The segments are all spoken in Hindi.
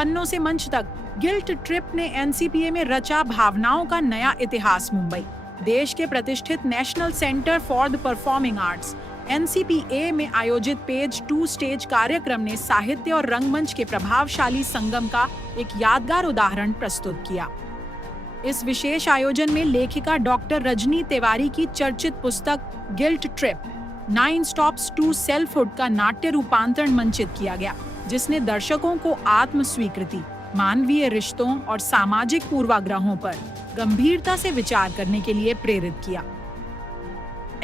पन्नों से मंच तक, गिल्ट ट्रिप ने एनसीपीए में रचा भावनाओं का नया इतिहास। मुंबई देश के प्रतिष्ठित national centre for the performing arts NCPA में आयोजित पेज टू स्टेज कार्यक्रम ने साहित्य और रंगमंच के प्रभावशाली संगम का एक यादगार उदाहरण प्रस्तुत किया। इस विशेष आयोजन में लेखिका डॉक्टर रजनी तिवारी की चर्चित पुस्तक guilt trip 9 stops to selfhood का नाट्य रूपांतरण मंचित किया गया, जिसने दर्शकों को आत्म स्वीकृति, मानवीय रिश्तों और सामाजिक पूर्वाग्रहों पर गंभीरता से विचार करने के लिए प्रेरित किया।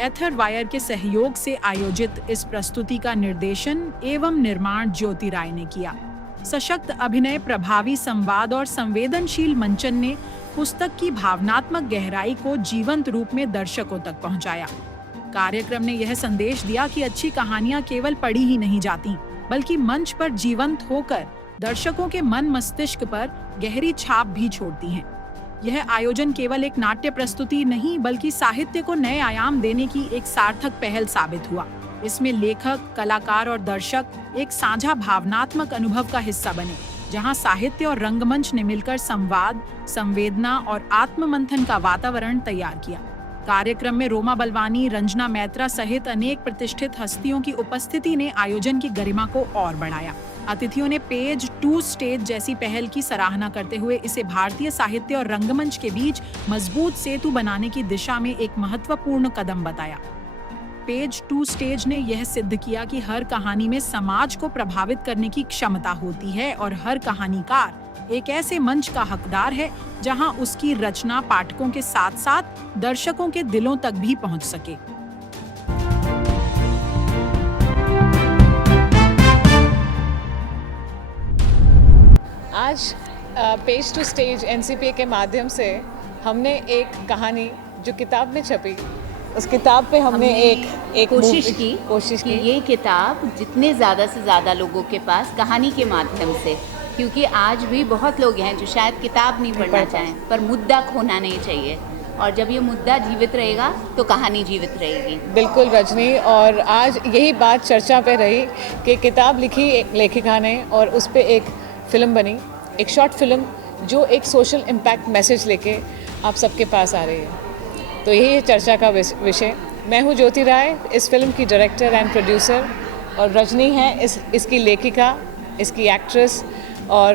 एथर वायर के सहयोग से आयोजित इस प्रस्तुति का निर्देशन एवं निर्माण ज्योति राय ने किया। सशक्त अभिनय, प्रभावी संवाद और संवेदनशील मंचन ने पुस्तक की भावनात्मक गहराई को जीवंत रूप में दर्शकों तक पहुंचाया। कार्यक्रम ने यह संदेश दिया कि अच्छी कहानियां केवल पढ़ी ही नहीं जाती, बल्कि मंच पर जीवंत होकर दर्शकों के मन मस्तिष्क पर गहरी छाप भी छोड़ती हैं। यह आयोजन केवल एक नाट्य प्रस्तुति नहीं, बल्कि साहित्य को नए आयाम देने की एक सार्थक पहल साबित हुआ। इसमें लेखक, कलाकार और दर्शक एक साझा भावनात्मक अनुभव का हिस्सा बने, जहां साहित्य और रंगमंच ने मिलकर संवाद, संवेदना और आत्ममंथन का वातावरण तैयार किया। कार्यक्रम में रोमा बलवानी, रंजना मैत्रा सहित अनेक प्रतिष्ठित हस्तियों की उपस्थिति ने आयोजन की गरिमा को और बढ़ाया। अतिथियों ने पेज टू स्टेज जैसी पहल की सराहना करते हुए इसे भारतीय साहित्य और रंगमंच के बीच मजबूत सेतु बनाने की दिशा में एक महत्वपूर्ण कदम बताया। पेज टू स्टेज ने यह सिद्ध किया कि हर कहानी में समाज को प्रभावित करने की क्षमता होती है और हर कहानीकार एक ऐसे मंच का हकदार है जहां उसकी रचना पाठकों के साथ साथ दर्शकों के दिलों तक भी पहुंच सके। आज पेज टू स्टेज एनसीपीए के माध्यम से हमने एक कहानी जो किताब में छपी, उस किताब पे हमने एक कोशिश की ये किताब जितने ज़्यादा से ज़्यादा लोगों के पास कहानी के माध्यम से, क्योंकि आज भी बहुत लोग हैं जो शायद किताब नहीं पढ़ना चाहें, पर मुद्दा खोना नहीं चाहिए, और जब ये मुद्दा जीवित रहेगा तो कहानी जीवित रहेगी। बिल्कुल रजनी, और आज यही बात चर्चा पे रही कि किताब लिखी एक लेखिका ने और उस पर एक फिल्म बनी, एक शॉर्ट फिल्म जो एक सोशल इम्पैक्ट मैसेज लेके आप सबके पास आ रही है। तो यही है चर्चा का विषय। मैं हूँ ज्योति राय, इस फिल्म की डायरेक्टर एंड प्रोड्यूसर, और रजनी है इसकी लेखिका, इसकी एक्ट्रेस और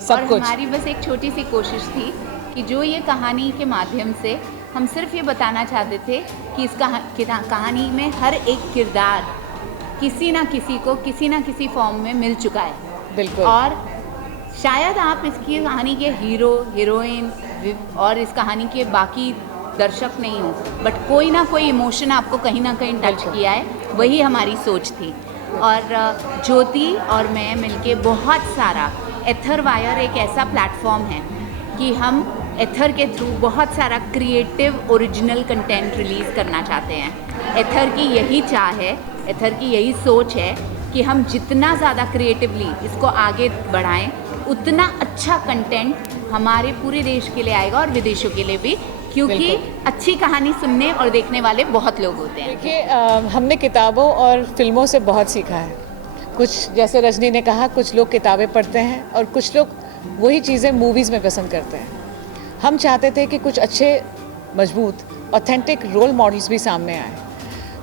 सब कुछ। हमारी बस एक छोटी सी कोशिश थी कि जो ये कहानी के माध्यम से हम सिर्फ ये बताना चाहते थे कि इस कहानी में हर एक किरदार किसी ना किसी को किसी ना किसी फॉर्म में मिल चुका है। बिल्कुल। और शायद आप इसकी कहानी के हीरो, हीरोइन और इस कहानी के बाकी दर्शक नहीं हो, बट कोई ना कोई इमोशन आपको कहीं ना कहीं टच किया है, वही हमारी सोच थी। और ज्योति और मैं मिलके बहुत सारा, एथर वायर एक ऐसा प्लेटफॉर्म है कि हम एथर के थ्रू बहुत सारा क्रिएटिव ओरिजिनल कंटेंट रिलीज़ करना चाहते हैं। एथर की यही चाह है, एथर की यही सोच है कि हम जितना ज़्यादा क्रिएटिवली इसको आगे बढ़ाएं, उतना अच्छा कंटेंट हमारे पूरे देश के लिए आएगा और विदेशों के लिए भी, क्योंकि अच्छी कहानी सुनने और देखने वाले बहुत लोग होते हैं। देखिए, हमने किताबों और फिल्मों से बहुत सीखा है। कुछ, जैसे रजनी ने कहा, कुछ लोग किताबें पढ़ते हैं और कुछ लोग वही चीज़ें मूवीज़ में पसंद करते हैं। हम चाहते थे कि कुछ अच्छे, मजबूत, ऑथेंटिक रोल मॉडल्स भी सामने आए।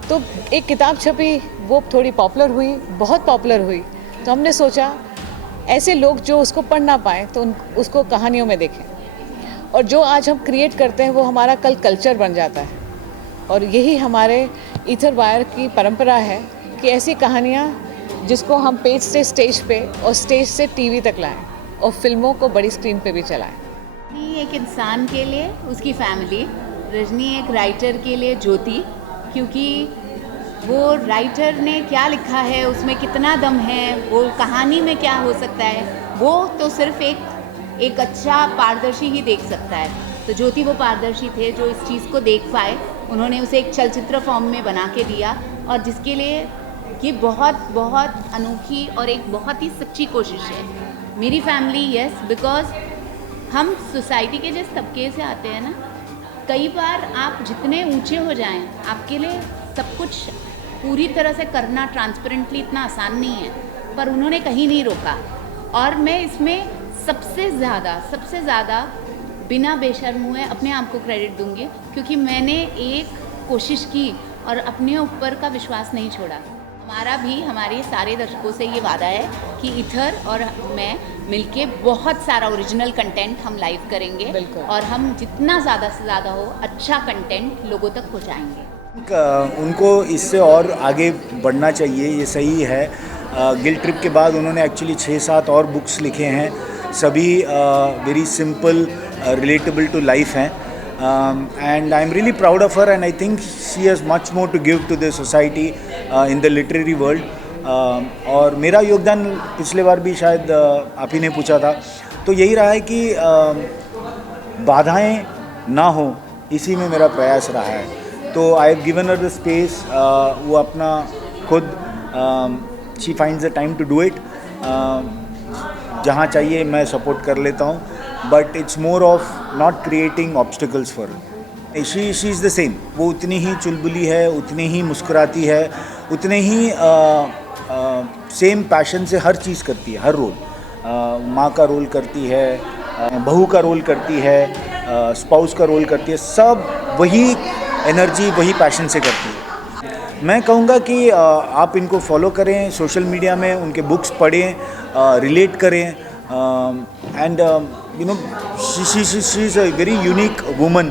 तो एक किताब छपी, वो थोड़ी पॉपुलर हुई, बहुत पॉपुलर हुई, तो हमने सोचा ऐसे लोग जो उसको पढ़ ना पाएँ तो उसको कहानियों में देखें, और जो आज हम क्रिएट करते हैं वो हमारा कल कल्चर बन जाता है। और यही हमारे ईथर वायर की परंपरा है कि ऐसी कहानियाँ जिसको हम पेज से स्टेज पे और स्टेज से टीवी तक लाएं और फिल्मों को बड़ी स्क्रीन पे भी चलाएं। एक इंसान के लिए उसकी फैमिली, रजनी एक राइटर के लिए ज्योति, क्योंकि वो राइटर ने क्या लिखा है, उसमें कितना दम है, वो कहानी में क्या हो सकता है, वो तो सिर्फ एक अच्छा पारदर्शी ही देख सकता है। तो ज्योति वो पारदर्शी थे जो इस चीज़ को देख पाए, उन्होंने उसे एक चलचित्र फॉर्म में बना के दिया, और जिसके लिए ये बहुत बहुत अनोखी और एक बहुत ही सच्ची कोशिश है। मेरी फैमिली, यस, बिकॉज हम सोसाइटी के जिस तबके से आते हैं ना, कई बार आप जितने ऊंचे हो जाएं, आपके लिए सब कुछ पूरी तरह से करना ट्रांसपेरेंटली इतना आसान नहीं है, पर उन्होंने कहीं नहीं रोका और मैं इसमें सबसे ज़्यादा बिना बेशर्म हुए अपने आप को क्रेडिट दूंगी, क्योंकि मैंने एक कोशिश की और अपने ऊपर का विश्वास नहीं छोड़ा। हमारे सारे दर्शकों से ये वादा है कि इथर और मैं मिलके बहुत सारा ओरिजिनल कंटेंट हम लाइव करेंगे और हम जितना ज़्यादा से ज़्यादा हो अच्छा कंटेंट लोगों तक पहुँचाएंगे। उनको इससे और आगे बढ़ना चाहिए, ये सही है। गिल्ट ट्रिप के बाद उन्होंने एक्चुअली 6-7 और बुक्स लिखे हैं, सभी very simple, relatable to life हैं, and I'm really proud of her, and I think she has much more to give to the society in the literary world. और मेरा योगदान पिछले बार भी शायद आप ही ने पूछा था, तो यही रहा है कि बाधाएं ना हो, इसी में मेरा प्रयास रहा है। तो I have given her the space, वो अपना खुद she finds the time to do it, जहाँ चाहिए मैं सपोर्ट कर लेता हूँ, but it's more of not creating obstacles for she is the same. वो उतनी ही चुलबुली है, उतनी ही मुस्कुराती है, उतने ही सेम पैशन से हर चीज़ करती है, हर रोल, माँ का रोल करती है, बहू का रोल करती है, स्पाउस का रोल करती है, सब वही एनर्जी वही पैशन से करती है। मैं कहूँगा कि आप इनको फॉलो करें सोशल मीडिया में, उनके बुक्स पढ़ें, रिलेट करें, and you know she's a very unique woman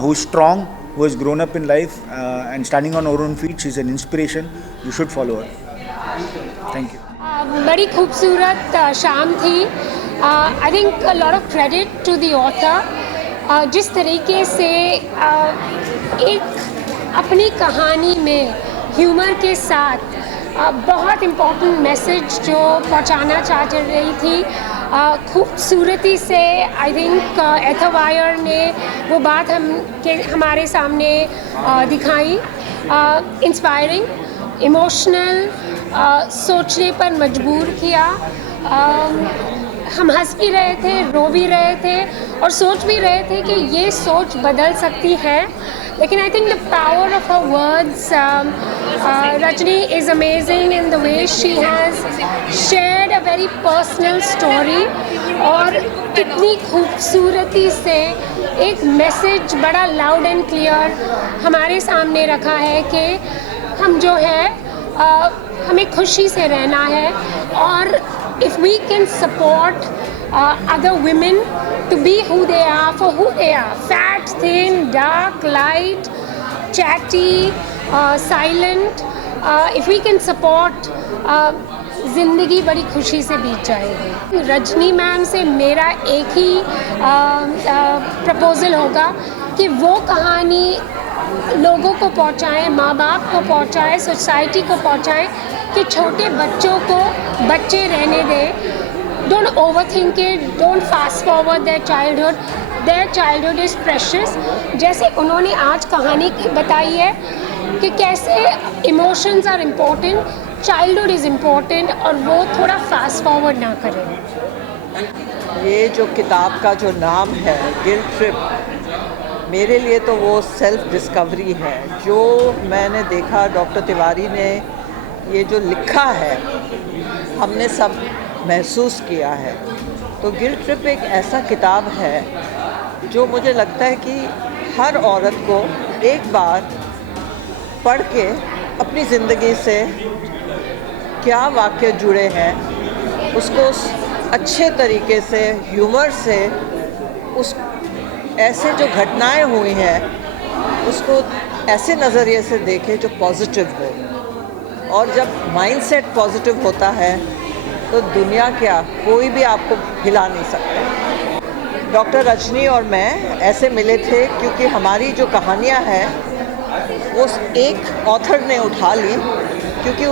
who's strong, who has grown up in life and standing on her own feet. She's an inspiration. You should follow her. Thank you. बड़ी खूबसूरत शाम थी। I think a lot of credit to the author, जिस तरीके से एक अपनी कहानी में ह्यूमर के साथ बहुत इम्पोर्टेंट मैसेज जो पहुंचाना चाह रही थी, खूबसूरती से आई थिंक एथर वायर ने वो बात हमारे सामने दिखाई। इंस्पायरिंग, इमोशनल, सोचने पर मजबूर किया। हम हंस भी रहे थे, रो भी रहे थे और सोच भी रहे थे कि ये सोच बदल सकती है। लेकिन I think the power of her words, Rajni is amazing in the way she has shared a very personal story, और कितनी खूबसूरती से एक मैसेज बड़ा लाउड एंड क्लियर हमारे सामने रखा है कि हम जो है हमें खुशी से रहना है, और if we can support other women to be who they are, for who they are, fat, thin, dark, light, chatty, silent, if we can support, ज़िंदगी बड़ी खुशी से बीत जाएगी। रजनी मैम से मेरा एक ही प्रपोज़ल होगा कि वो कहानी लोगों को पहुंचाएं, माँ बाप को पहुंचाएं, सोसाइटी को पहुंचाएं, कि छोटे बच्चों को बच्चे रहने दें। Don't overthink it, don't fast forward their childhood is precious. जैसे उन्होंने आज कहानी बताई है कि कैसे emotions are important, childhood is important, और वो थोड़ा फास्ट फॉरवर्ड ना करें। ये जो किताब का जो नाम है गिल्ट ट्रिप, मेरे लिए तो वो सेल्फ डिस्कवरी है। जो मैंने देखा डॉक्टर तिवारी ने ये जो लिखा है, हमने सब महसूस किया है। तो गिल्ट ट्रिप एक ऐसा किताब है जो मुझे लगता है कि हर औरत को एक बार पढ़ के अपनी ज़िंदगी से क्या वाक़ये जुड़े हैं उसको अच्छे तरीके से, ह्यूमर से, उस ऐसे जो घटनाएं हुई हैं उसको ऐसे नज़रिए से देखे जो पॉजिटिव हो। और जब माइंडसेट पॉजिटिव होता है तो दुनिया क्या, कोई भी आपको हिला नहीं सकता। डॉक्टर रजनी और मैं ऐसे मिले थे क्योंकि हमारी जो कहानियाँ हैं वो एक ऑथर ने उठा ली, क्योंकि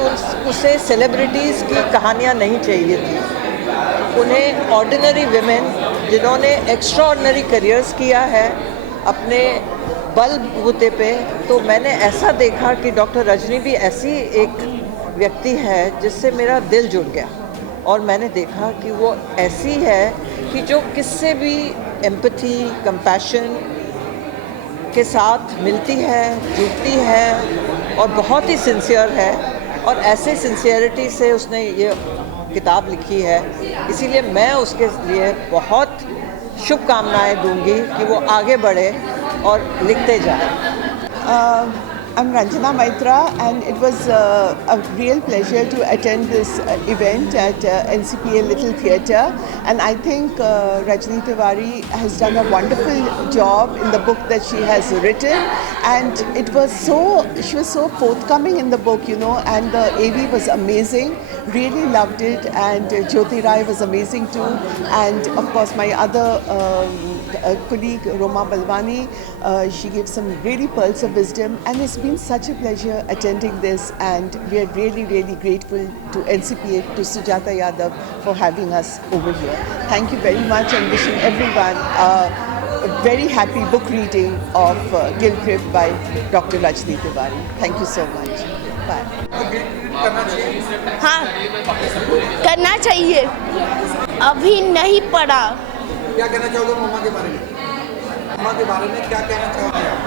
उसे सेलिब्रिटीज़ की कहानियाँ नहीं चाहिए थी। उन्हें ऑर्डिनरी विमेन जिन्होंने एक्स्ट्राऑर्डिनरी करियर्स किया है अपने बलबूते पे, तो मैंने ऐसा देखा कि डॉक्टर रजनी भी ऐसी एक व्यक्ति है जिससे मेरा दिल जुड़ गया। और मैंने देखा कि वो ऐसी है कि जो किससे भी एम्पैथी, कंपैशन के साथ मिलती है, जुड़ती है और बहुत ही सिंसियर है। और ऐसे सिंसियरिटी से उसने ये किताब लिखी है, इसीलिए मैं उसके लिए बहुत शुभकामनाएं दूंगी कि वो आगे बढ़े और लिखते जाए। I'm Ranjana Maitra, and it was a real pleasure to attend this event at NCPA Little Theatre. And I think Rajni Tiwari has done a wonderful job in the book that she has written. And she was so forthcoming in the book, you know, and the AV was amazing. Really loved it. And Jyoti Rai was amazing too. And of course, my other colleague Roma Balwani, she gave some really pearls of wisdom, and it's been such a pleasure attending this, and we are really, really grateful to NCPA, to Sujata Yadav for having us over here. Thank you very much, and wishing everyone a very happy book reading of Guilt Trip by Dr. Rajni Tiwari. Thank you so much. Bye. हाँ, करना चाहिए, अभी नहीं पढ़ा। क्या कहना चाहोगे मम्मा के बारे में? मम्मा के बारे में क्या कहना चाहोगे आप?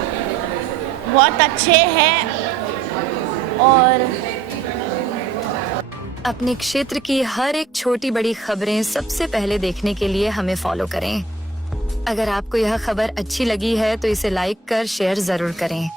बहुत अच्छे हैं और अपने क्षेत्र की हर एक छोटी बड़ी खबरें सबसे पहले देखने के लिए हमें फॉलो करें। अगर आपको यह खबर अच्छी लगी है तो इसे लाइक कर शेयर जरूर करें।